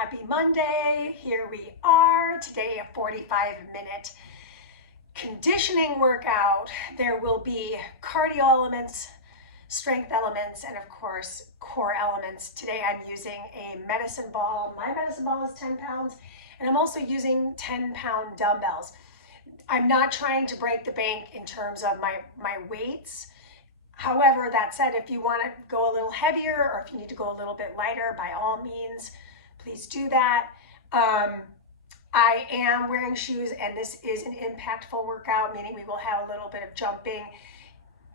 Happy Monday. Here we are today, a 45-minute conditioning workout. There will be cardio elements, strength elements, and of course core elements. Today I'm using a medicine ball. My medicine ball is 10 pounds, and I'm also using 10-pound dumbbells. I'm not trying to break the bank in terms of my weights. However, that said, if you want to go a little heavier or if you need to go a little bit lighter, by all means, please do that. I am wearing shoes, and this is an impactful workout, meaning we will have a little bit of jumping.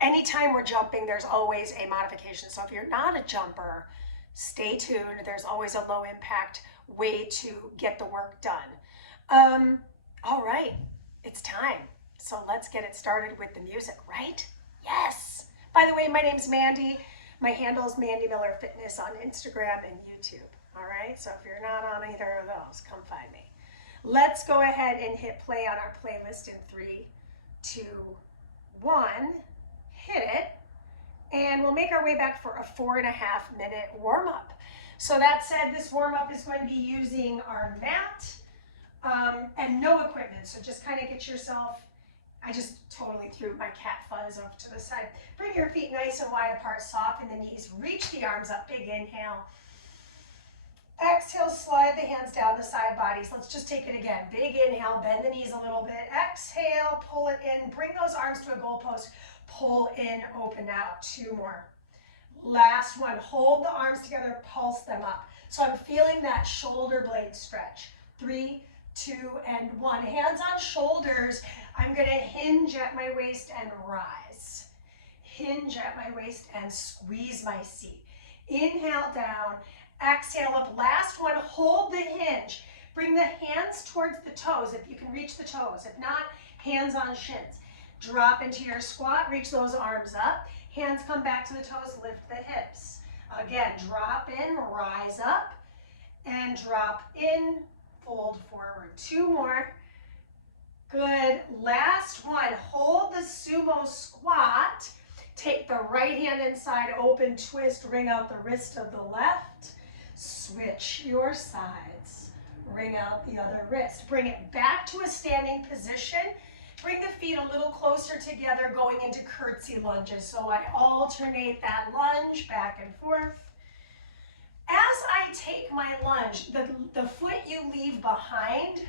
Anytime we're jumping, there's always a modification. So if you're not a jumper, stay tuned. There's always a low impact way to get the work done. All right, it's time. So let's get it started with the music, right? Yes. By the way, my name's Mandy. My handle is Mandy Miller Fitness on Instagram and YouTube. All right, so if you're not on either of those, come find me. Let's go ahead and hit play on our playlist in 3, 2, 1. Hit it, and we'll make our way back for a 4.5-minute warm-up. So that said, this warm-up is going to be using our mat and no equipment. So just kind of get yourself, I just totally threw my cat fuzz off to the side. Bring your feet nice and wide apart, soften the knees, reach the arms up, big inhale. Exhale, slide the hands down the side bodies. Let's just take it again. Big inhale, bend the knees a little bit. Exhale, pull it in, bring those arms to a goalpost. Pull in, open out. 2 more. Last one. Hold the arms together, pulse them up. So I'm feeling that shoulder blade stretch. 3, 2, and 1. Hands on shoulders. I'm going to hinge at my waist and rise. Hinge at my waist and squeeze my seat. Inhale down. Exhale up. Last one. Hold the hinge. Bring the hands towards the toes if you can reach the toes. If not, hands on shins. Drop into your squat. Reach those arms up. Hands come back to the toes. Lift the hips. Again, drop in, rise up, and drop in. Fold forward. 2 more. Good. Last one. Hold the sumo squat. Take the right hand inside, open, twist, wring out the wrist of the left. Switch your sides. Wring out the other wrist. Bring it back to a standing position. Bring the feet a little closer together, going into curtsy lunges. So I alternate that lunge back and forth. As I take my lunge, the foot you leave behind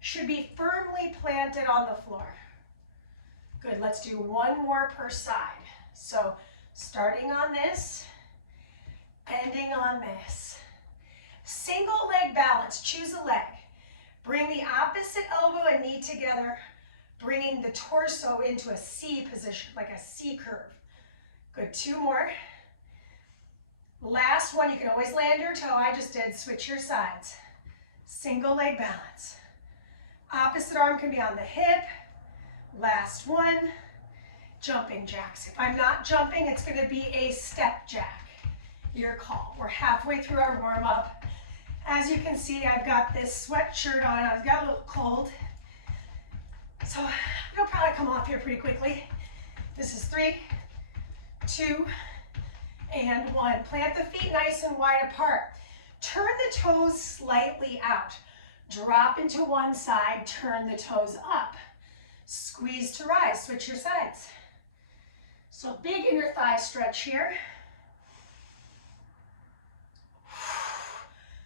should be firmly planted on the floor. Good, let's do 1 more per side. So starting on this, ending on this. Single leg balance, choose a leg. Bring the opposite elbow and knee together, bringing the torso into a C position, like a C curve. Good, 2 more. Last one, you can always land your toe. I just did, switch your sides. Single leg balance. Opposite arm can be on the hip. Last one, jumping jacks. If I'm not jumping, it's gonna be a step jack. Your call. We're halfway through our warm up. As you can see, I've got this sweatshirt on. I've got a little cold. So it'll probably come off here pretty quickly. This is 3, 2, and 1. Plant the feet nice and wide apart. Turn the toes slightly out. Drop into one side, turn the toes up. Squeeze to rise, switch your sides. So big inner thigh stretch here.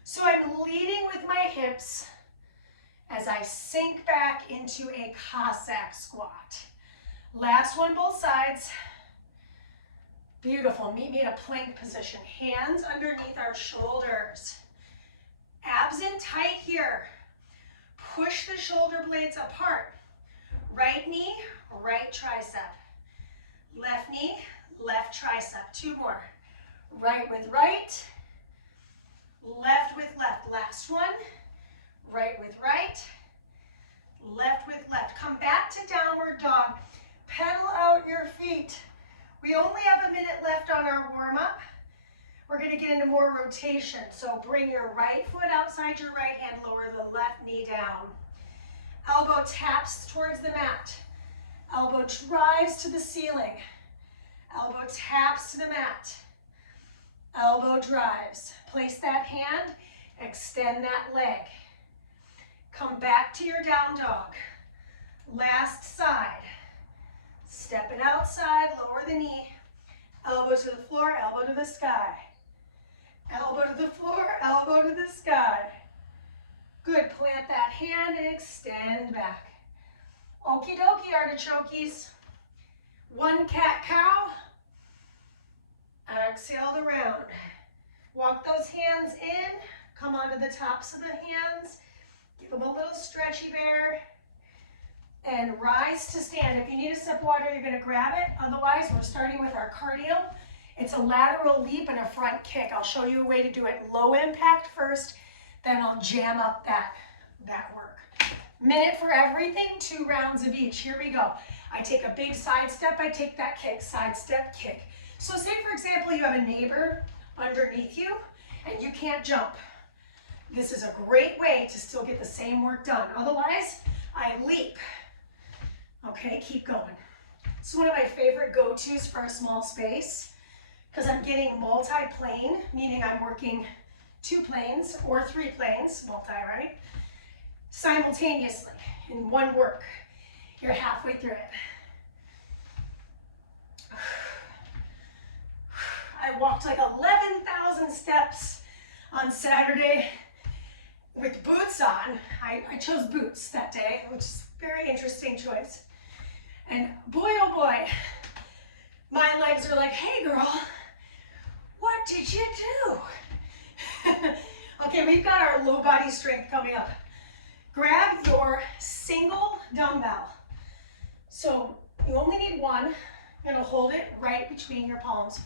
So I'm leading with my hips as I sink back into a Cossack squat. Last one, both sides. Beautiful. Meet me in a plank position. Hands underneath our shoulders. Abs in tight here. Push the shoulder blades apart. Right knee, right tricep. Left knee, left tricep. 2 more. Right with right. Left with left. Last one. Right with right. Left with left. Come back to downward dog. Pedal out your feet. We only have a minute left on our warm-up. We're going to get into more rotation. So bring your right foot outside your right hand. Lower the left knee down. Elbow taps towards the mat. Elbow drives to the ceiling. Elbow taps to the mat. Elbow drives. Place that hand Extend that leg. Come back to your down dog. Last side. Stepping outside, lower the knee. Elbow to the floor, elbow to the sky. Elbow to the floor, elbow to the sky. Good, plant that hand and extend back. Okie dokie, artichokes. One cat-cow. Exhale to round. Walk those hands in. Come onto the tops of the hands. Give them a little stretchy bear. And rise to stand. If you need a sip of water, you're going to grab it. Otherwise, we're starting with our cardio. It's a lateral leap and a front kick. I'll show you a way to do it low impact first, then I'll jam up that work. Minute for everything, 2 rounds of each. Here we go. I take a big side step, I take that kick, side step, kick. So say, for example, you have a neighbor underneath you and you can't jump. This is a great way to still get the same work done. Otherwise, I leap. Okay, keep going. It's one of my favorite go-tos for a small space because I'm getting multi-plane, meaning I'm working 2 planes or 3 planes, multi, right? Simultaneously in one work. You're halfway through it. I walked like 11,000 steps on Saturday with boots on. I chose boots that day, which is a very interesting choice. And boy, oh boy, my legs are like, hey girl, what did you do? Okay, we've got our low body strength coming up. Grab your single dumbbell. So you only need one. You're gonna hold it right between your palms.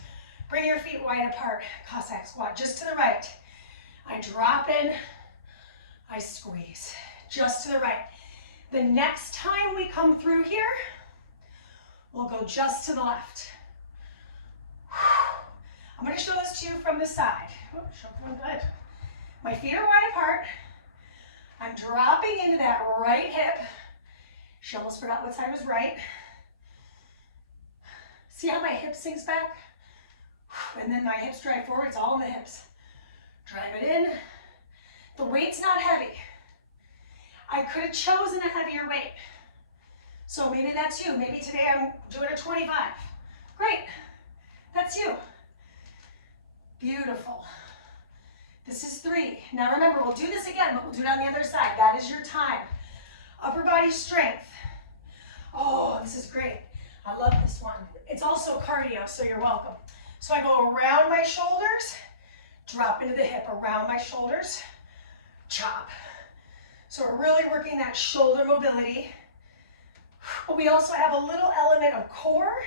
Bring your feet wide apart, Cossack squat, just to the right. I drop in, I squeeze, just to the right. The next time we come through here, we'll go just to the left. I'm gonna show this to you from the side. Oh, good. My feet are wide apart. I'm dropping into that right hip. She almost forgot what side was right. See how my hip sinks back? And then my hips drive forward, it's all in the hips. Drive it in. The weight's not heavy. I could have chosen a heavier weight. So maybe that's you. Maybe today I'm doing a 25. Great, that's you. Beautiful. This is 3. Now remember, we'll do this again, but we'll do it on the other side. That is your time. Upper body strength. Oh, this is great. I love this one. It's also cardio, so you're welcome. So I go around my shoulders, drop into the hip, around my shoulders, chop. So we're really working that shoulder mobility. But we also have a little element of core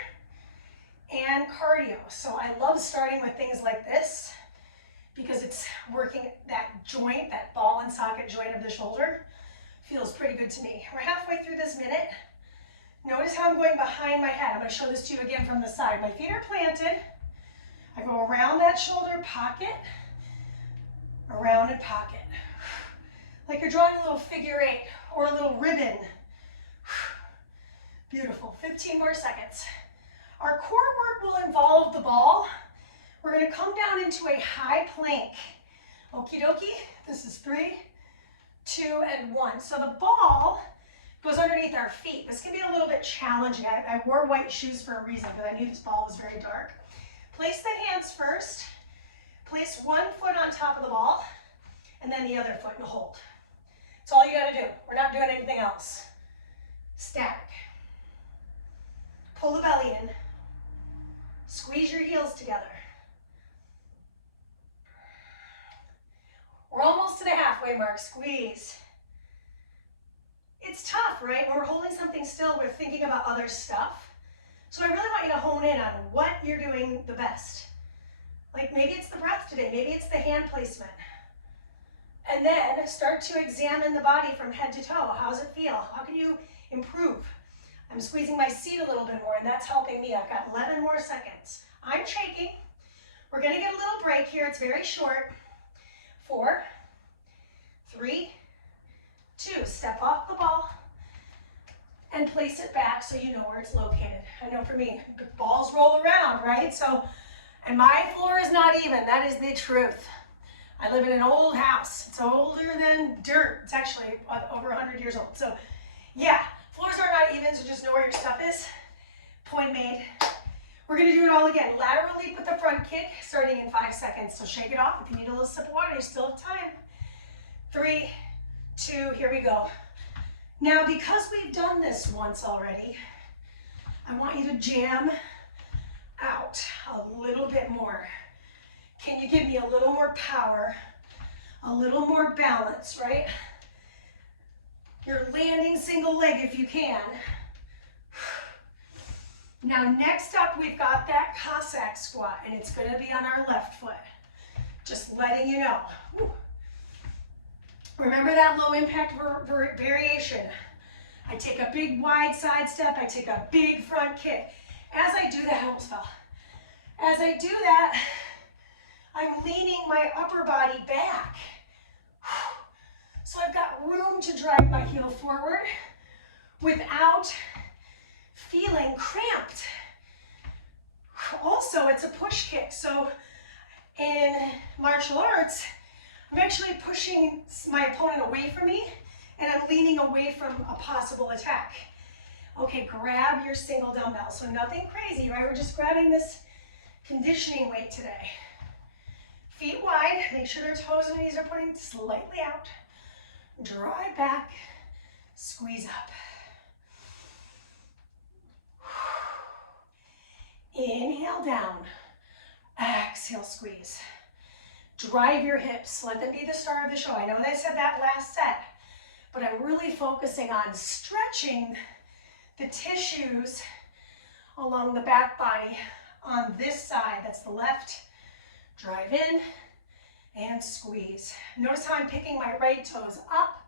and cardio. So I love starting with things like this because it's working that joint, that ball and socket joint of the shoulder. Feels pretty good to me. We're halfway through this minute. Notice how I'm going behind my head. I'm going to show this to you again from the side. My feet are planted. I go around that shoulder, pocket, around and pocket. Like you're drawing a little figure 8 or a little ribbon. Beautiful. 15 more seconds. Our core work will involve the ball. We're going to come down into a high plank. Okie dokie. This is 3, 2, and 1. So the ball goes underneath our feet. This can be a little bit challenging. I wore white shoes for a reason because I knew this ball was very dark. Place the hands first. Place one foot on top of the ball and then the other foot and hold. That's all you got to do. We're not doing anything else. Static. Pull the belly in. Squeeze your heels together. We're almost to the halfway mark. Squeeze. It's tough, right? When we're holding something still, we're thinking about other stuff. So I really want you to hone in on what you're doing the best. Like maybe it's the breath today, maybe it's the hand placement. And then start to examine the body from head to toe. How does it feel? How can you improve? I'm squeezing my seat a little bit more and that's helping me. I've got 11 more seconds. I'm shaking. We're gonna get a little break here. It's very short. 4, 3, 2. Step off the ball and place it back so you know where it's located. I know for me, balls roll around, right? So, and my floor is not even. That is the truth. I live in an old house. It's older than dirt. It's actually over 100 years old. So yeah, floors are not even, so just know where your stuff is. Point made. We're gonna do it all again. Lateral leap with the front kick, starting in 5 seconds. So shake it off. If you need a little sip of water, you still have time. 3, 2, here we go. Now, because we've done this once already, I want you to jam out a little bit more. Can you give me a little more power, a little more balance, right? You're landing single leg if you can. Now, next up, we've got that Cossack squat, and it's gonna be on our left foot. Just letting you know. Woo. Remember that low impact variation. I take a big wide side step, I take a big front kick. As I do that, I almost fell. As I do that, I'm leaning my upper body back. So I've got room to drive my heel forward without feeling cramped. Also, it's a push kick. So in martial arts, I'm actually pushing my opponent away from me, and I'm leaning away from a possible attack. Okay, grab your single dumbbell. So nothing crazy, right? We're just grabbing this conditioning weight today. Feet wide, make sure their toes and knees are pointing slightly out. Draw it back, squeeze up. Inhale down, exhale squeeze. Drive your hips, let them be the star of the show. I know I said that last set, but I'm really focusing on stretching the tissues along the back body on this side, that's the left. Drive in and squeeze. Notice how I'm picking my right toes up.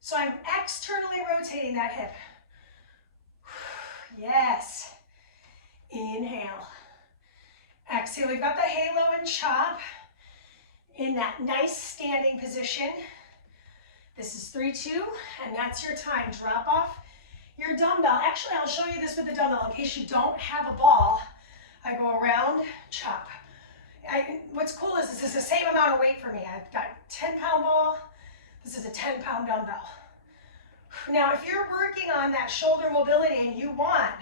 So I'm externally rotating that hip. Yes. Inhale. Exhale. We've got the halo and chop in that nice standing position. This is 3, 2, and that's your time. Drop off your dumbbell. Actually, I'll show you this with the dumbbell in case you don't have a ball. I go around, chop. What's cool is this is the same amount of weight for me. I've got a 10-pound ball. This is a 10-pound dumbbell. Now, if you're working on that shoulder mobility and you want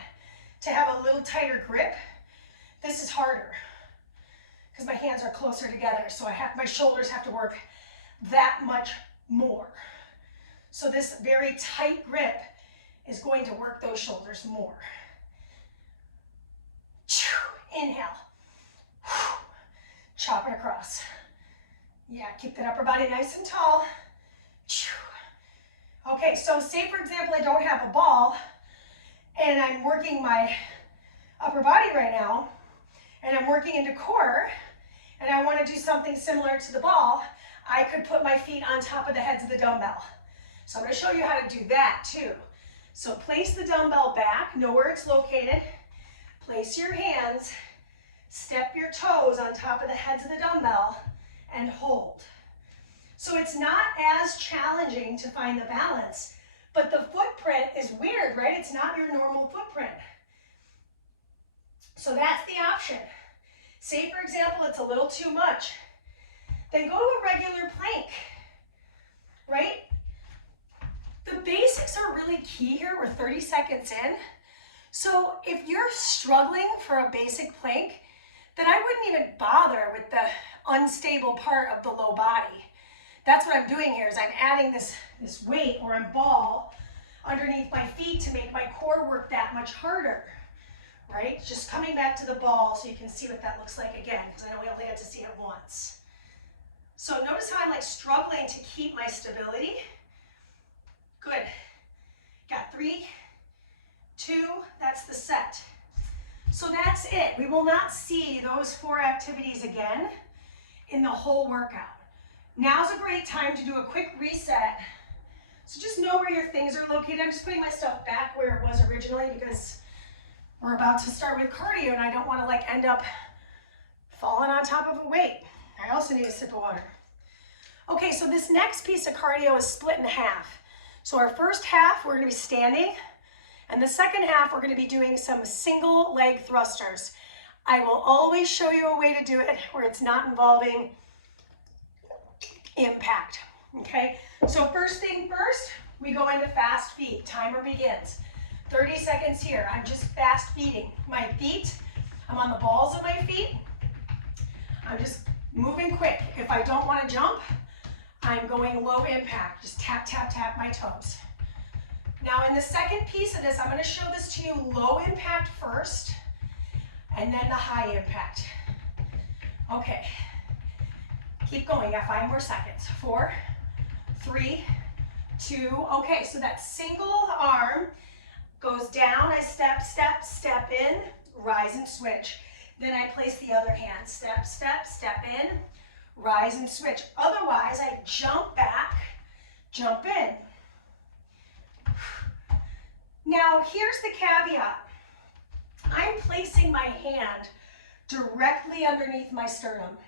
to have a little tighter grip, this is harder because my hands are closer together. So my shoulders have to work that much more. So this very tight grip is going to work those shoulders more. Inhale. Chop it across. Yeah, keep that upper body nice and tall. Okay, so say for example I don't have a ball and I'm working my upper body right now and I'm working into core and I want to do something similar to the ball, I could put my feet on top of the heads of the dumbbell. So I'm going to show you how to do that too. So place the dumbbell back, know where it's located, place your hands, step your toes on top of the heads of the dumbbell, and hold. So it's not as challenging to find the balance, but the footprint is weird, right? It's not your normal footprint. So that's the option. Say, for example, it's a little too much. Then go to a regular plank, right? The basics are really key here. We're 30 seconds in. So if you're struggling for a basic plank, then I wouldn't even bother with the unstable part of the low body. That's what I'm doing here is I'm adding this weight or a ball underneath my feet to make my core work that much harder, right? Just coming back to the ball so you can see what that looks like again, because I know we only got to see it once. So notice how I'm like struggling to keep my stability. Good. Got 3, 2, that's the set. So that's it. We will not see those 4 activities again in the whole workout. Now's a great time to do a quick reset. So just know where your things are located. I'm just putting my stuff back where it was originally because we're about to start with cardio and I don't want to like end up falling on top of a weight. I also need a sip of water. Okay, so this next piece of cardio is split in half. So our first half, we're going to be standing. And the second half, we're going to be doing some single leg thrusters. I will always show you a way to do it where it's not involving impact. Okay, so first thing first, we go into fast feet. Timer begins. 30 seconds here. I'm just fast feeding. My feet, I'm on the balls of my feet. I'm just moving quick. If I don't want to jump, I'm going low impact. Just tap, tap, tap my toes. Now in the second piece of this, I'm going to show this to you low impact first, and then the high impact. Okay, keep going. Got 5 more seconds. 4, 3, 2. Okay, so that single arm goes down. I step, step, step in, rise and switch. Then I place the other hand. Step, step, step in, rise and switch. Otherwise, I jump back, jump in. Now, here's the caveat. I'm placing my hand directly underneath my sternum,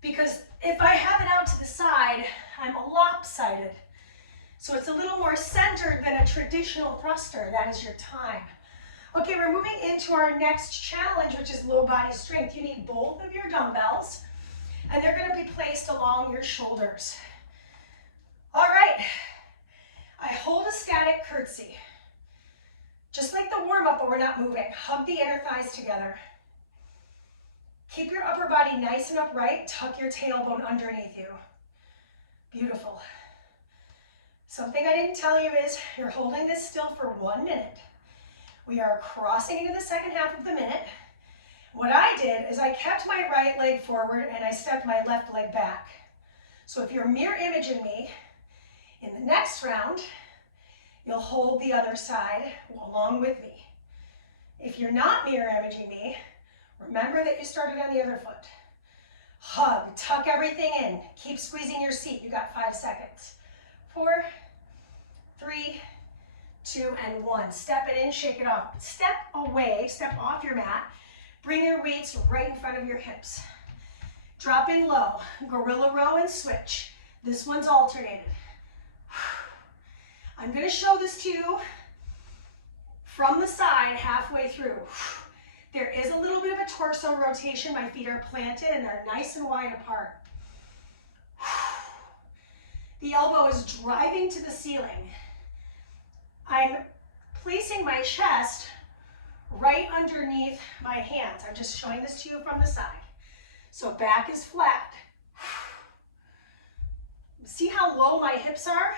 because if I have it out to the side, I'm lopsided. So it's a little more centered than a traditional thruster. That is your time. Okay, we're moving into our next challenge, which is low body strength. You need both of your dumbbells, and they're going to be placed along your shoulders. All right, I hold a static curtsy. Just like the warm-up, but we're not moving. Hug the inner thighs together. Keep your upper body nice and upright. Tuck your tailbone underneath you. Beautiful. Something I didn't tell you is you're holding this still for 1 minute. We are crossing into the second half of the minute. What I did is I kept my right leg forward and I stepped my left leg back. So if you're mirror imaging me, in the next round, you'll hold the other side along with me. If you're not mirror imaging me, remember that you started on the other foot. Hug, tuck everything in. Keep squeezing your seat. You got 5 seconds. 4, 3, 2, and 1. Step it in, shake it off. Step away, step off your mat. Bring your weights right in front of your hips. Drop in low, gorilla row and switch. This one's alternated. I'm going to show this to you from the side halfway through. There is a little bit of a torso rotation. My feet are planted and they're nice and wide apart. The elbow is driving to the ceiling. I'm placing my chest right underneath my hands. I'm just showing this to you from the side. So back is flat. See how low my hips are?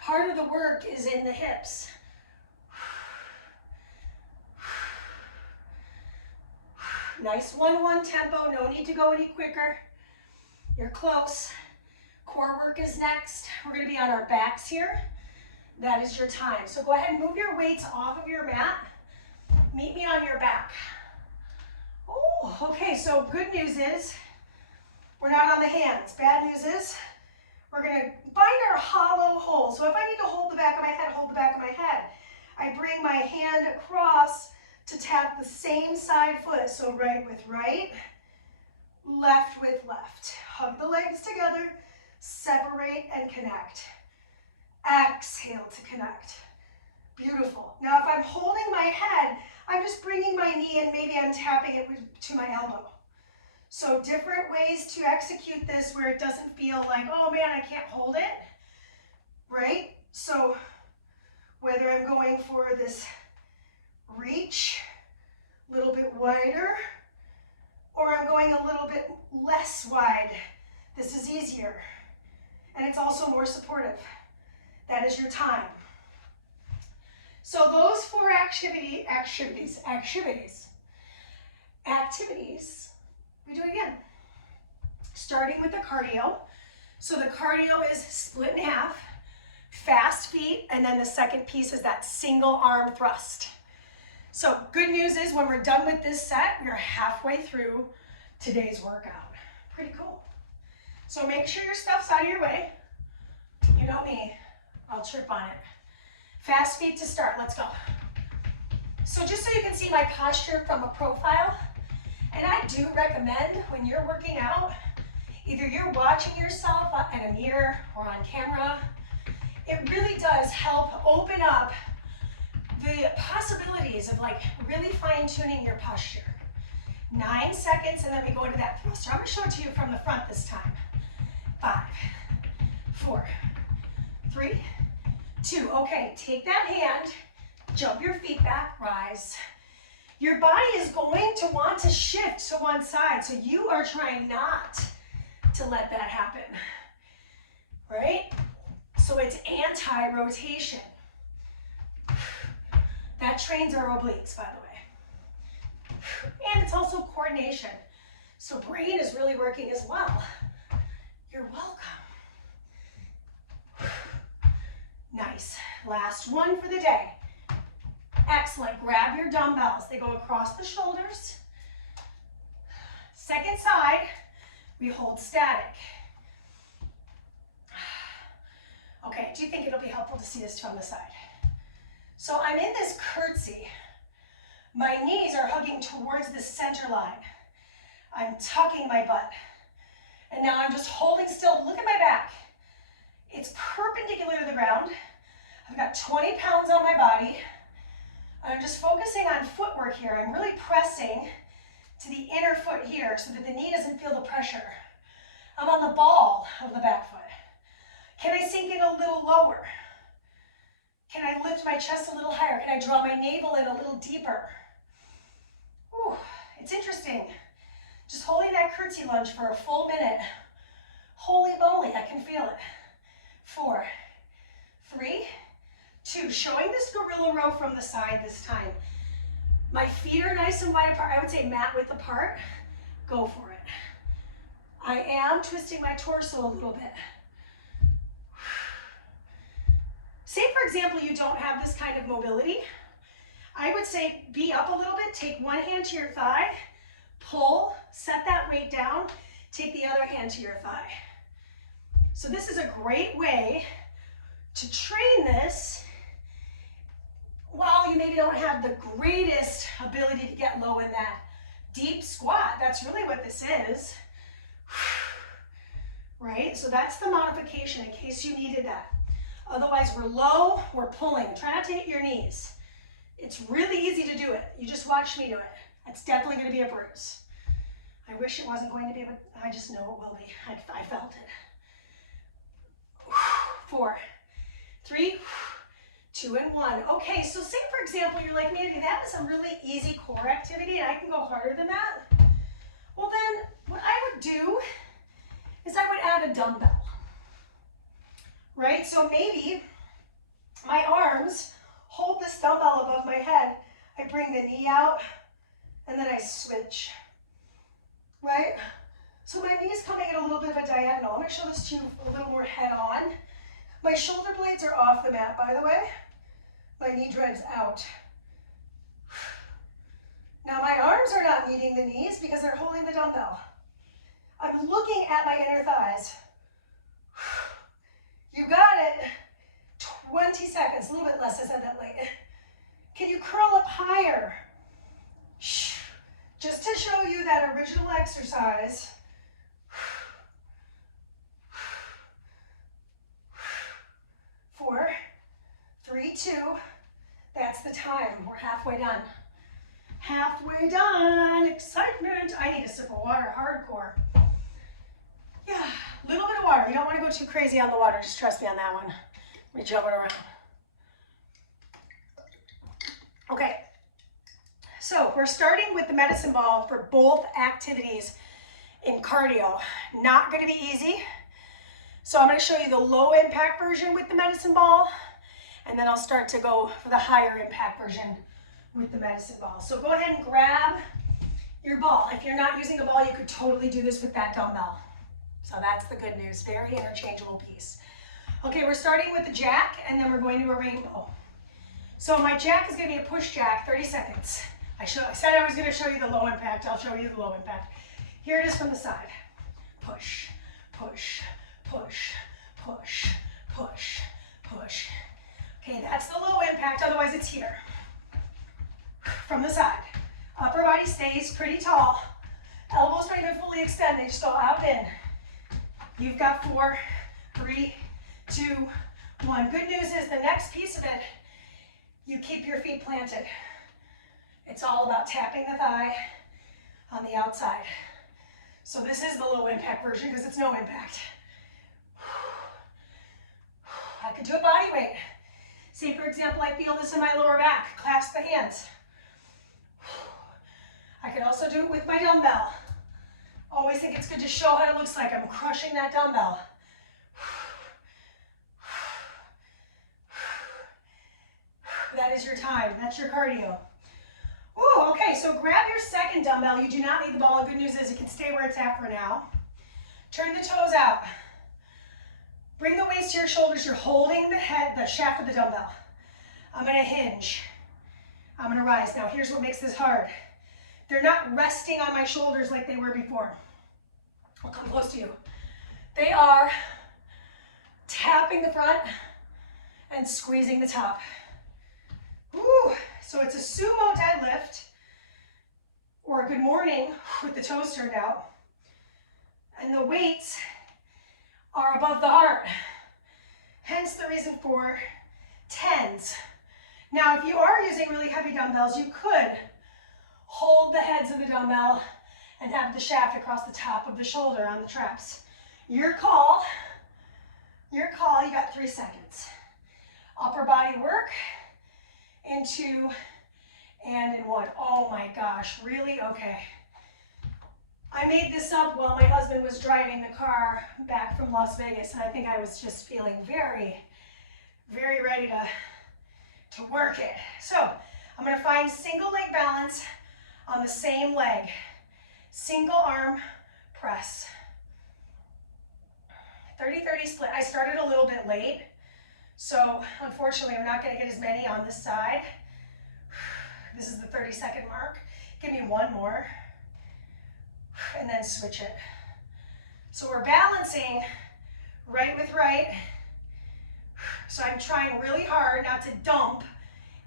Part of the work is in the hips. Nice 1-1 tempo, no need to go any quicker. You're close. Core work is next. We're going to be on our backs here. That is your time. So go ahead and move your weights off of your mat. Meet me on your back. Oh, okay, so good news is we're not on the hands. Bad news is we're going to find our hollow hold. So if I need to hold the back of my head, hold the back of my head. I bring my hand across to tap the same side foot. So right with right, left with left. Hug the legs together, separate and connect. Exhale to connect. Beautiful. Now if I'm holding my head, I'm just bringing my knee and maybe I'm tapping it to my elbow. So different ways to execute this where it doesn't feel like, oh man, I can't hold it, right? So whether I'm going for this reach, a little bit wider, or I'm going a little bit less wide, this is easier. And it's also more supportive. That is your time. So those 4 activities, we do it again. Starting with the cardio. So the cardio is split in half, fast feet, and then the second piece is that single arm thrust. So good news is when we're done with this set, we're halfway through today's workout. Pretty cool. So make sure your stuff's out of your way. You know me, I'll trip on it. Fast feet to start, let's go. So just so you can see my posture from a profile, and I do recommend when you're working out, either you're watching yourself in a mirror or on camera, it really does help open up the possibilities of like really fine-tuning your posture. 9 seconds and then we go into that thruster. I'm gonna show it to you from the front this time. 5, 4, 3, 2. Okay, take that hand, jump your feet back, rise. Your body is going to want to shift to one side, so you are trying not to let that happen, right? So it's anti-rotation. That trains our obliques, by the way. And it's also coordination. So brain is really working as well. You're welcome. Nice. Last one for the day. Excellent. Grab your dumbbells. They go across the shoulders. Second side, we hold static. Okay, do you think it'll be helpful to see this from the side? So I'm in this curtsy. My knees are hugging towards the center line. I'm tucking my butt. And now I'm just holding still. Look at my back. It's perpendicular to the ground. I've got 20 pounds on my body. I'm just focusing on footwork here. I'm really pressing to the inner foot here so that the knee doesn't feel the pressure. I'm on the ball of the back foot. Can I sink in a little lower? Can I lift my chest a little higher? Can I draw my navel in a little deeper? Ooh, it's interesting. Just holding that curtsy lunge for a full minute. Holy moly, I can feel it. 4, 3, 2. Showing this gorilla row from the side this time. My feet are nice and wide apart. I would say mat width apart. Go for it. I am twisting my torso a little bit. Say, for example, you don't have this kind of mobility. I would say be up a little bit. Take one hand to your thigh. Pull. Set that weight down. Take the other hand to your thigh. So this is a great way to train this while you maybe don't have the greatest ability to get low in that deep squat. That's really what this is. Right? So that's the modification in case you needed that. Otherwise, we're low, we're pulling. Try not to hit your knees. It's really easy to do it. You just watch me do it. It's definitely going to be a bruise. I wish it wasn't going to be, but I just know it will be. I felt it. 4, 3, 2, and 1. Okay, so say, for example, you're like, Mandy, that was a really easy core activity, and I can go harder than that. Well, then, what I would do is I would add a dumbbell. Right? So maybe my arms hold this dumbbell above my head. I bring the knee out and then I switch. Right? So my knee is coming in a little bit of a diagonal. I'm going to show this to you a little more head on. My shoulder blades are off the mat, by the way. My knee drives out. Now my arms are not meeting the knees because they're holding the dumbbell. I'm looking at my inner thighs. You got it. 20 seconds, a little bit less, I said that late. Can you curl up higher? Just to show you that original exercise. 4, 3, 2. That's the time. We're halfway done. Halfway done. Excitement. I need a sip of water, hardcore. Yeah, a little bit of water. You don't want to go too crazy on the water. Just trust me on that one. Let me jump it around. Okay, so we're starting with the medicine ball for both activities in cardio. Not going to be easy. So I'm going to show you the low impact version with the medicine ball, and then I'll start to go for the higher impact version with the medicine ball. So go ahead and grab your ball. If you're not using a ball, you could totally do this with that dumbbell. So that's the good news. Very interchangeable piece. Okay, we're starting with the jack, and then we're going to a rainbow. So my jack is going to be a push jack, 30 seconds. I said I was going to show you the low impact. I'll show you the low impact. Here it is from the side. Push, push, push, push, push, push. Okay, that's the low impact. Otherwise, it's here. From the side. Upper body stays pretty tall. Elbows don't even fully extend. They just go out in. You've got 4, 3, 2, 1. Good news is the next piece of it, you keep your feet planted. It's all about tapping the thigh on the outside. So this is the low impact version because it's no impact. do a body weight. Say, for example, I feel this in my lower back. Clasp the hands. I could also do it with my dumbbell. Always think it's good to show how it looks like I'm crushing that dumbbell. That is your time. That's your cardio. Ooh, okay, so grab your second dumbbell. You do not need the ball. The good news is it can stay where it's at for now. Turn the toes out. Bring the waist to your shoulders. You're holding the head, the shaft of the dumbbell. I'm gonna hinge. I'm gonna rise. Now here's what makes this hard. They're not resting on my shoulders like they were before. I'll come close to you. They are tapping the front and squeezing the top. Woo. So it's a sumo deadlift or a good morning with the toes turned out. And the weights are above the heart. Hence the reason for 10s. Now, if you are using really heavy dumbbells, you could hold the heads of the dumbbell and have the shaft across the top of the shoulder on the traps. Your call. Your call. You got 3 seconds. Upper body work in 2 and in 1. Oh my gosh, really? Okay. I made this up while my husband was driving the car back from Las Vegas, and I think I was just feeling very, very ready to work it. So I'm gonna find single leg balance on the same leg. Single arm press. 30-30 split. I started a little bit late, so unfortunately I'm not gonna get as many on this side. This is the 30-second mark. Give me one more, and then switch it. So we're balancing right with right. So I'm trying really hard not to dump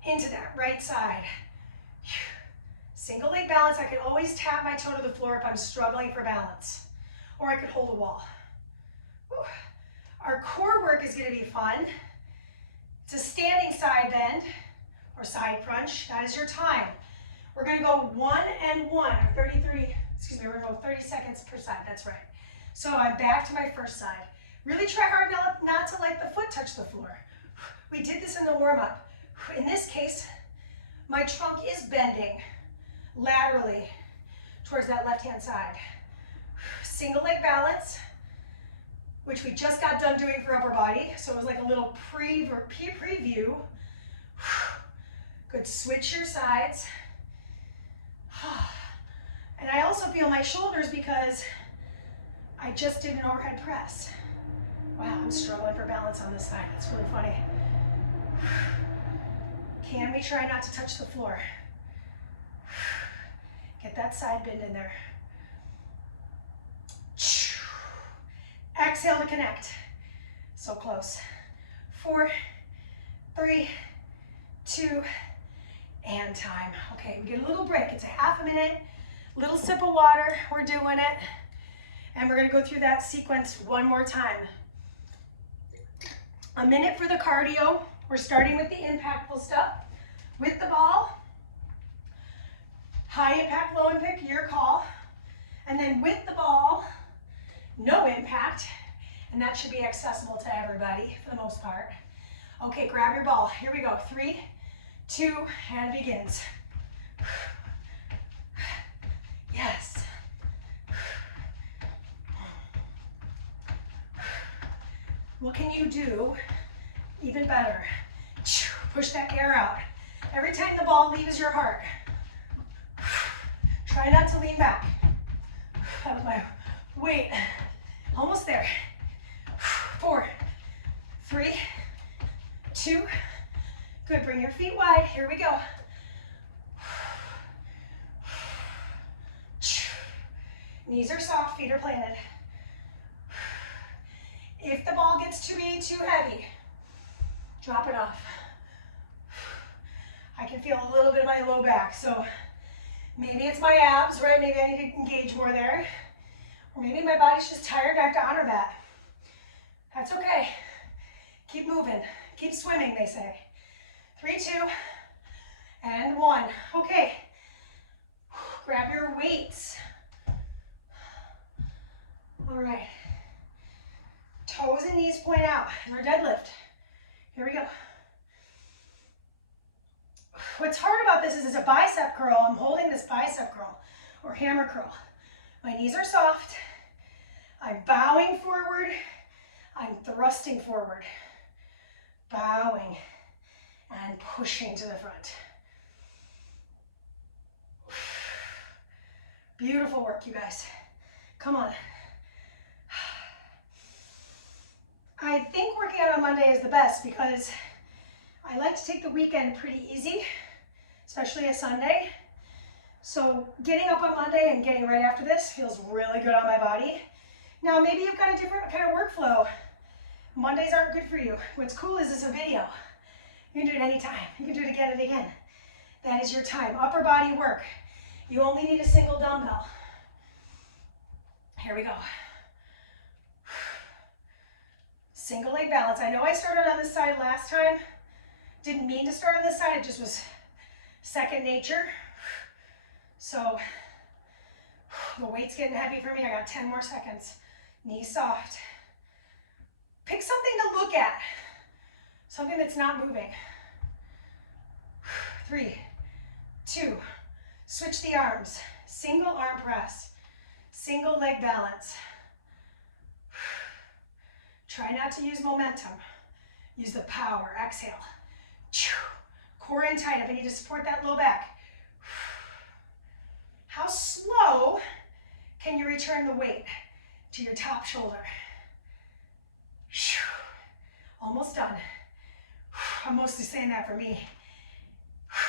into that right side. Single leg balance. I can always tap my toe to the floor if I'm struggling for balance, or I could hold a wall. Whew. Our core work is going to be fun. It's a standing side bend or side crunch. That is your time. We're going to go 1 and 1, or 30, excuse me, we're going to go 30 seconds per side. That's right. So I'm back to my first side. Really try hard not to let the foot touch the floor. We did this in the warm-up. In this case, my trunk is bending laterally towards that left-hand side. Single leg balance, which we just got done doing for upper body. So it was like a little preview. Good, switch your sides. And I also feel my shoulders because I just did an overhead press. Wow, I'm struggling for balance on this side. That's really funny. Can we try not to touch the floor? Get that side bend in there. Exhale to connect. So close. 4, 3, 2, and time. Okay, we get a little break. It's a half a minute, little sip of water. We're doing it. And we're gonna go through that sequence one more time. A minute for the cardio. We're starting with the impactful stuff. With the ball, high impact, low impact, your call. And then with the ball, no impact, and that should be accessible to everybody for the most part. Okay, grab your ball. Here we go. 3, 2, and begins. Yes. What can you do even better? Push that air out. Every time the ball leaves your heart, try not to lean back. That was my weight. Almost there. 4, 3, 2. Good, bring your feet wide. Here we go. Knees are soft, feet are planted. If the ball gets to be too heavy, drop it off. I can feel a little bit of my low back, so maybe it's my abs, right? Maybe I need to engage more there. Or maybe my body's just tired, I have to honor that. That's okay. Keep moving, keep swimming, they say. 3, 2, and 1. Okay, grab your weights. All right, toes and knees point out, our deadlift. Here we go. What's hard about this is it's a bicep curl. I'm holding this bicep curl or hammer curl. My knees are soft. I'm bowing forward. I'm thrusting forward. Bowing and pushing to the front. Beautiful work, you guys. Come on. I think working out on Monday is the best because I like to take the weekend pretty easy, especially a Sunday. So getting up on Monday and getting right after this feels really good on my body. Now maybe you've got a different kind of workflow. Mondays aren't good for you. What's cool is it's a video. You can do it anytime. You can do it again and again. That is your time. Upper body work. You only need a single dumbbell. Here we go. Single leg balance. I know I started on this side last time. Didn't mean to start on this side. It just was second nature. So the weight's getting heavy for me. I got 10 more seconds. Knees soft. Pick something to look at. Something that's not moving. 3, 2, switch the arms. Single arm press. Single leg balance. Try not to use momentum. Use the power. Exhale. Core in tight. If I need to support that low back. How slow can you return the weight to your top shoulder? Almost done. I'm mostly saying that for me.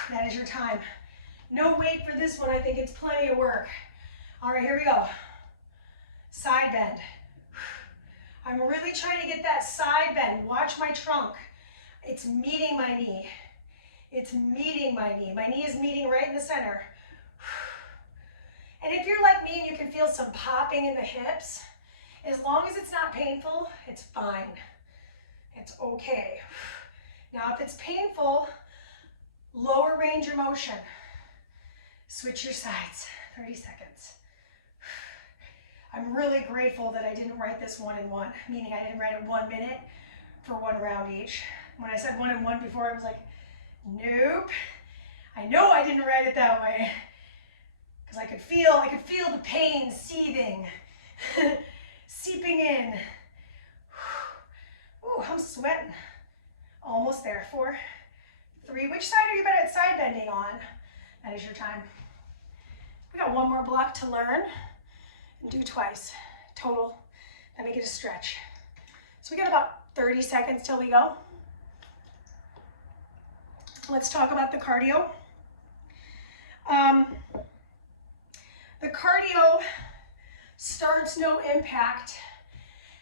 That is your time. No weight for this one. I think it's plenty of work. All right, here we go. Side bend. I'm really trying to get that side bend. Watch my trunk. It's meeting my knee. It's meeting my knee. My knee is meeting right in the center. And if you're like me and you can feel some popping in the hips, as long as it's not painful, it's fine. It's okay. Now, if it's painful, lower range of motion. Switch your sides. 30 seconds. I'm really grateful that I didn't write this 1 and 1, meaning I didn't write it 1 minute for 1 round each. When I said 1 and 1 before, I was like, nope. I know I didn't write it that way because I could feel the pain seething, seeping in. Ooh, I'm sweating. Almost there. 4, 3. Which side are you better at side bending on? That is your time. We got 1 more block to learn and do twice total. Then we get a stretch. So we got about 30 seconds till we go. Let's talk about the cardio. The cardio starts no impact,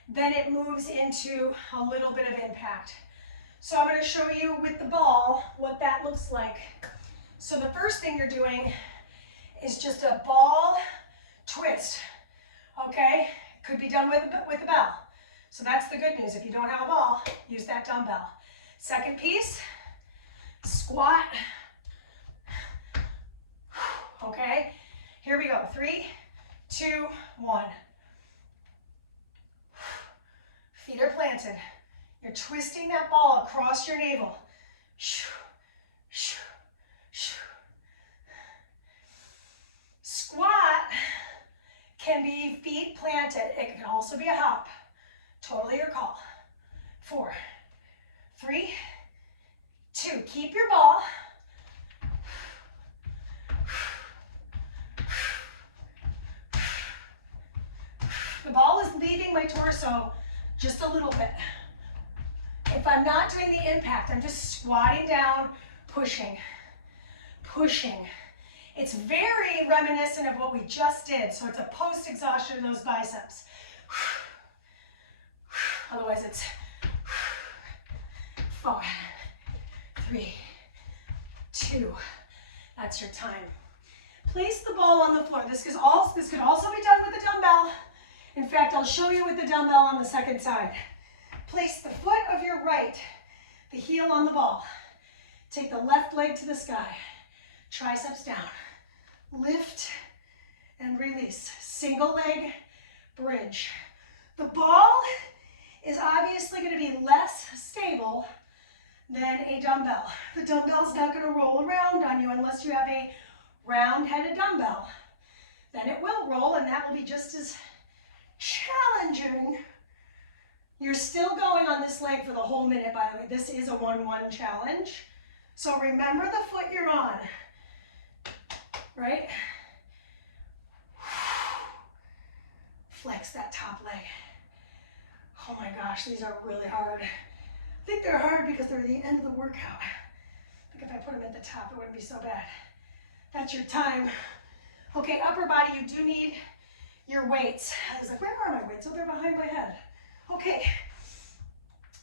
then it moves into a little bit of impact. So I'm going to show you with the ball what that looks like. So the first thing you're doing is just a ball twist, okay? Could be done with a bell. So that's the good news. If you don't have a ball, use that dumbbell. Second piece, squat. Okay, here we go. 3, 2, 1. Feet are planted. You're twisting that ball across your navel. Squat can be feet planted. It can also be a hop. Totally your call. 4, 3, 2. Keep your ball. The ball is leaving my torso just a little bit. If I'm not doing the impact, I'm just squatting down, pushing, pushing. It's very reminiscent of what we just did. So it's a post-exhaustion of those biceps. Otherwise it's 4, 3, 2. That's your time. Place the ball on the floor. This could also be done with a dumbbell. In fact, I'll show you with the dumbbell on the second side. Place the foot of your right, the heel on the ball. Take the left leg to the sky. Triceps down. Lift and release. Single leg bridge. The ball is obviously going to be less stable then a dumbbell. The dumbbell's not going to roll around on you unless you have a round-headed dumbbell. Then it will roll, and that will be just as challenging. You're still going on this leg for the whole minute, by the way. This is a 1-1 challenge. So remember the foot you're on, right? Flex that top leg. Oh my gosh, these are really hard. I think they're hard because they're at the end of the workout. I think if I put them at the top, it wouldn't be so bad. That's your time. Okay, upper body, you do need your weights. I was like, where are my weights? Oh, they're behind my head. Okay,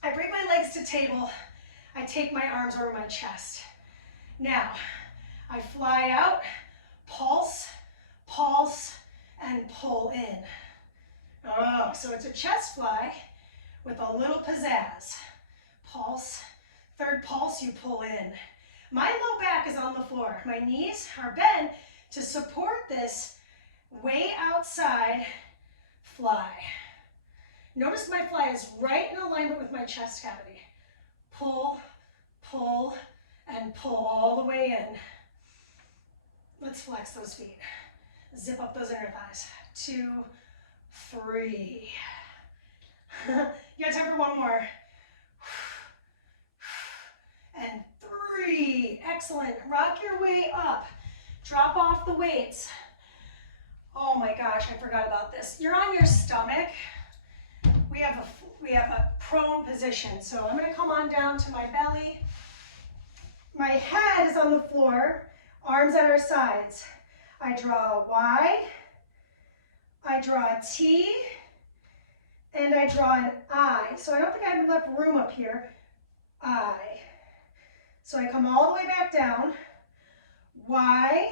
I bring my legs to table. I take my arms over my chest. Now, I fly out, pulse, pulse, and pull in. Oh, so it's a chest fly with a little pizzazz. Pulse, third pulse, you pull in. My low back is on the floor. My knees are bent to support this way outside fly. Notice my fly is right in alignment with my chest cavity. Pull, pull, and pull all the way in. Let's flex those feet. Zip up those inner thighs. 2, 3. You got time for one more. And 3. Excellent. Rock your way up. Drop off the weights. Oh my gosh, I forgot about this. You're on your stomach. We have a prone position. So I'm going to come on down to my belly. My head is on the floor, arms at our sides. I draw a Y, I draw a T, and I draw an I. So I don't think I have enough room up here. I. So I come all the way back down. Y,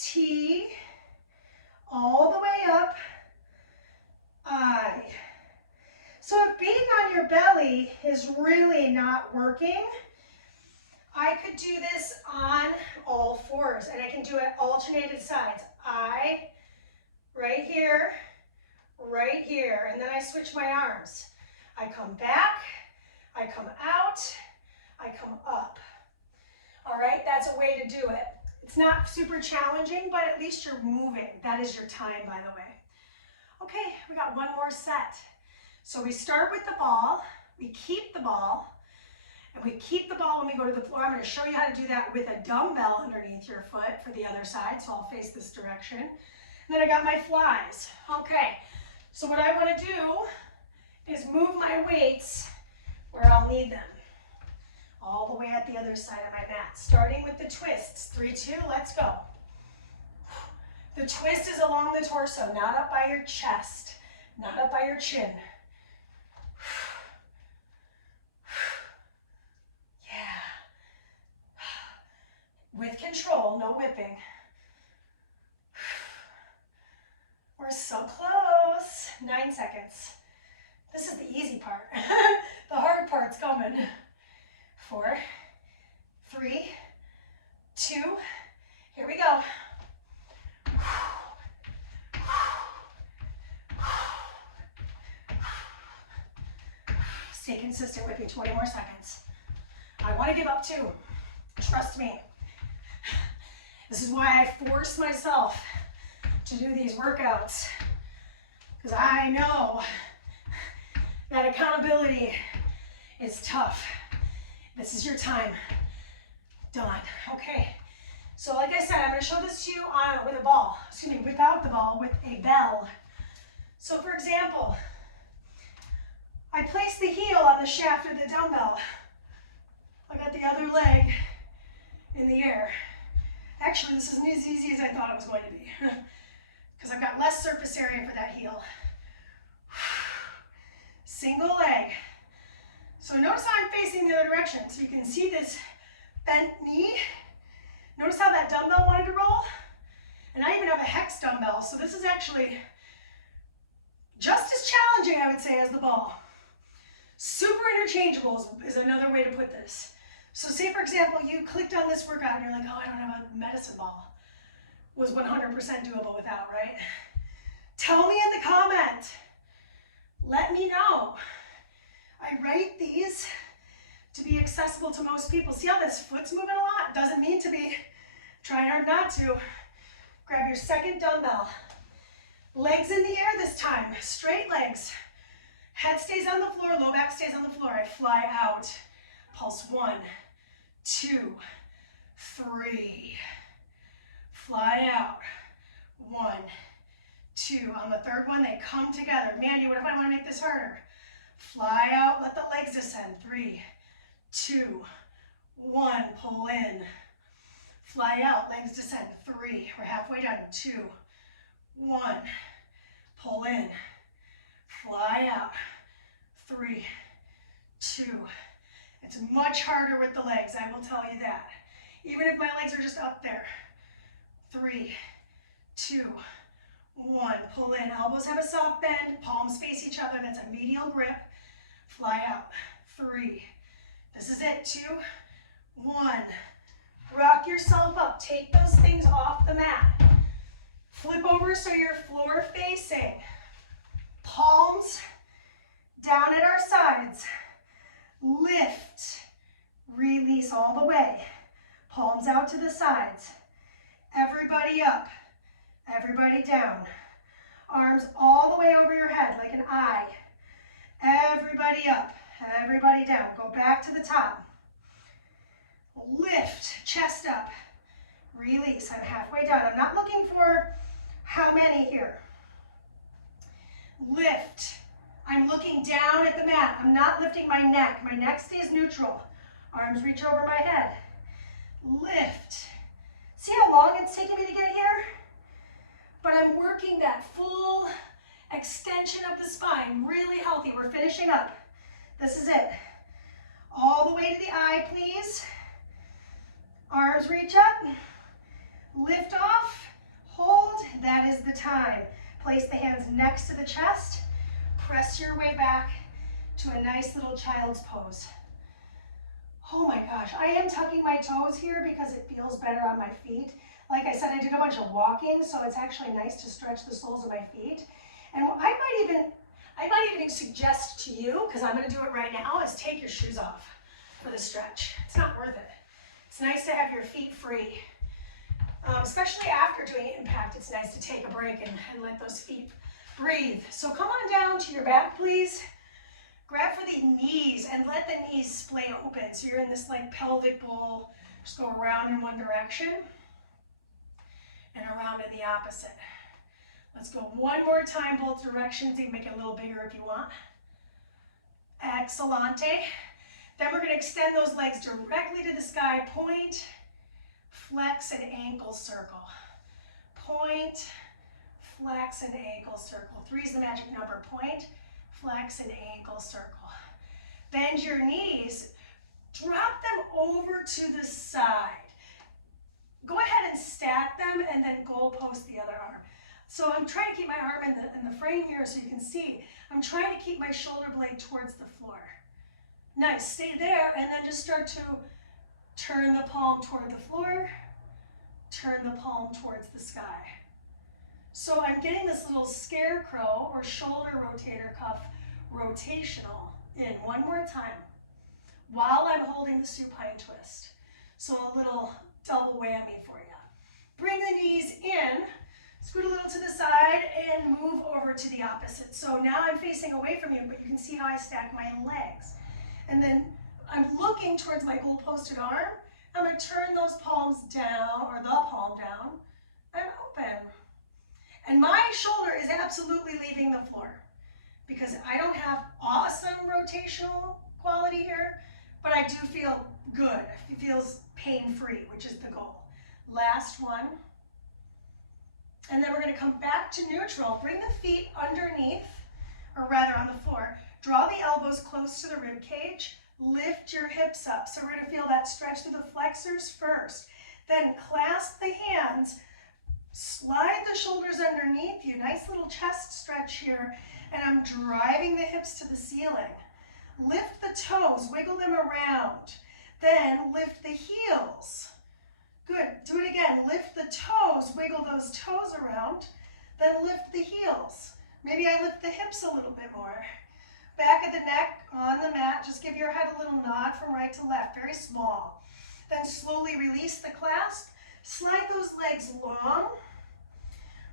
T, all the way up. I. So if being on your belly is really not working, I could do this on all fours, and I can do it alternated sides. I, right here, and then I switch my arms. I come back, I come out, I come up. All right, that's a way to do it. It's not super challenging, but at least you're moving. That is your time, by the way. Okay, we got one more set. So we start with the ball, we keep the ball, and we keep the ball when we go to the floor. I'm going to show you how to do that with a dumbbell underneath your foot for the other side, so I'll face this direction. And then I got my flies. Okay, so what I want to do is move my weights where I'll need them. All the way at the other side of my mat, starting with the twists. 3, 2, let's go. The twist is along the torso, not up by your chest, not up by your chin. Yeah. With control, no whipping. We're so close. 9 seconds. This is the easy part. The hard part's coming. 4, 3, 2, here we go. Stay consistent with me, 20 more seconds. I want to give up too, trust me. This is why I force myself to do these workouts, because I know that accountability is tough. This is your time. Done. Okay. So like I said, I'm going to show this to you with a ball. Excuse me, without the ball, with a bell. So for example, I place the heel on the shaft of the dumbbell. I got the other leg in the air. Actually, this isn't as easy as I thought it was going to be because I've got less surface area for that heel. Single leg. So notice how I'm facing the other direction. So you can see this bent knee. Notice how that dumbbell wanted to roll? And I even have a hex dumbbell. So this is actually just as challenging, I would say, as the ball. Super interchangeable is another way to put this. So say, for example, you clicked on this workout and you're like, oh, I don't have a medicine ball. Was 100% doable without, right? Tell me in the comment. Let me know. I write these to be accessible to most people. See how this foot's moving a lot? Doesn't mean to be. Trying hard not to. Grab your second dumbbell. Legs in the air this time, straight legs. Head stays on the floor, low back stays on the floor. I fly out. Pulse 1, 2, 3. Fly out. 1, 2. On the third one, they come together. Mandy, what if I want to make this harder? Fly out, let the legs descend. 3, 2, 1. Pull in. Fly out, legs descend. 3. We're halfway done. 2, 1. Pull in. Fly out. 3, 2. It's much harder with the legs, I will tell you that. Even if my legs are just up there. 3, 2, 1. Pull in. Elbows have a soft bend. Palms face each other. That's a medial grip. Fly out. 3. This is it. 2, 1. Rock yourself up. Take those things off the mat. Flip over so you're floor facing. Palms down at our sides. Lift. Release all the way. Palms out to the sides. Everybody up. Everybody down. Arms all the way over your head like an eye. Everybody up. Everybody down. Go back to the top. Lift. Chest up. Release. I'm halfway done. I'm not looking for how many here. Lift. I'm looking down at the mat. I'm not lifting my neck. My neck stays neutral. Arms reach over my head. Lift. See how long it's taking me to get here? But I'm working that full extension of the spine. Really healthy. We're finishing up. This is it. All the way to the eye, please. Arms reach up. Lift off. Hold. That is the time. Place the hands next to the chest. Press your way back to a nice little child's pose. Oh my gosh, I am tucking my toes here because it feels better on my feet. Like I said, I did a bunch of walking, so it's actually nice to stretch the soles of my feet. And I might even suggest to you, because I'm going to do it right now, is take your shoes off for the stretch. It's not worth it. It's nice to have your feet free. Especially after doing impact, it's nice to take a break and let those feet breathe. So come on down to your back, please. Grab for the knees and let the knees splay open. So you're in this like pelvic bowl. Just go around in one direction and around in the opposite. Let's go one more time, both directions. You can make it a little bigger if you want. Excelente. Then we're going to extend those legs directly to the sky. Point, flex, and ankle circle. Point, flex, and ankle circle. 3 is the magic number. Point, flex, and ankle circle. Bend your knees. Drop them over to the side. Go ahead and stack them and then goal post the other arm. So I'm trying to keep my arm in the frame here so you can see. I'm trying to keep my shoulder blade towards the floor. Nice. Stay there and then just start to turn the palm toward the floor. Turn the palm towards the sky. So I'm getting this little scarecrow or shoulder rotator cuff rotational in one more time while I'm holding the supine twist. So a little double whammy for you. Bring the knees in, scoot a little to the side, and move over to the opposite. So now I'm facing away from you, but you can see how I stack my legs. And then I'm looking towards my goal posted arm. I'm going to turn those palms down, or the palm down, and open. And my shoulder is absolutely leaving the floor because I don't have awesome rotational quality here, but I do feel good. It feels pain-free, which is the goal. Last one. And then we're going to come back to neutral. Bring the feet underneath, or rather on the floor. Draw the elbows close to the rib cage. Lift your hips up. So we're going to feel that stretch through the flexors first. Then clasp the hands. Slide the shoulders underneath you. Nice little chest stretch here. And I'm driving the hips to the ceiling. Lift the toes. Wiggle them around. Then lift the heels. Good. Do it again. Lift the toes. Wiggle those toes around. Then lift the heels. Maybe I lift the hips a little bit more. Back of the neck on the mat. Just give your head a little nod from right to left, very small. Then slowly release the clasp. Slide those legs long.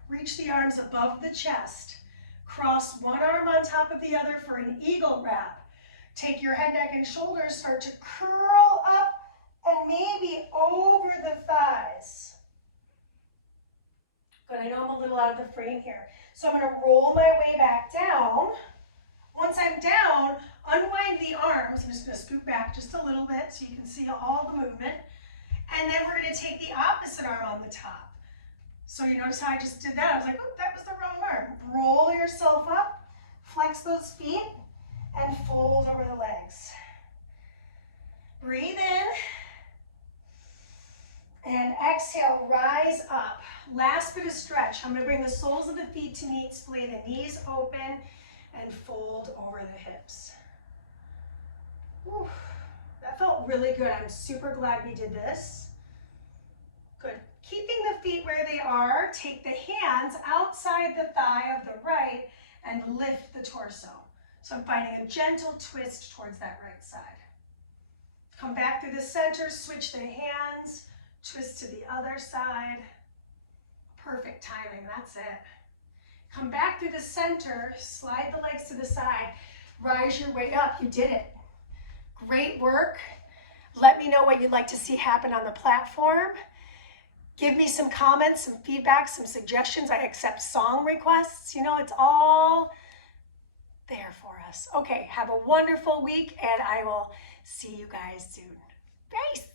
Reach the arms above the chest. Cross one arm on top of the other for an eagle wrap. Take your head, neck, and shoulders, start to curl up and maybe over the thighs. Good, I know I'm a little out of the frame here. So I'm gonna roll my way back down. Once I'm down, unwind the arms. I'm just gonna scoot back just a little bit so you can see all the movement. And then we're gonna take the opposite arm on the top. So you notice how I just did that? I was like, oh, that was the wrong arm. Roll yourself up, flex those feet, and fold over the legs. Breathe in. And exhale, rise up. Last bit of stretch. I'm gonna bring the soles of the feet to meet, splay the knees open, and fold over the hips. Whew. That felt really good. I'm super glad we did this. Good. Keeping the feet where they are, take the hands outside the thigh of the right and lift the torso. So I'm finding a gentle twist towards that right side. Come back through the center, switch the hands, twist to the other side. Perfect timing, that's it. Come back through the center, slide the legs to the side, rise your way up. You did it. Great work. Let me know what you'd like to see happen on the platform. Give me some comments, some feedback, some suggestions. I accept song requests. You know, it's all there for us. Okay, have a wonderful week, and I will see you guys soon. Peace.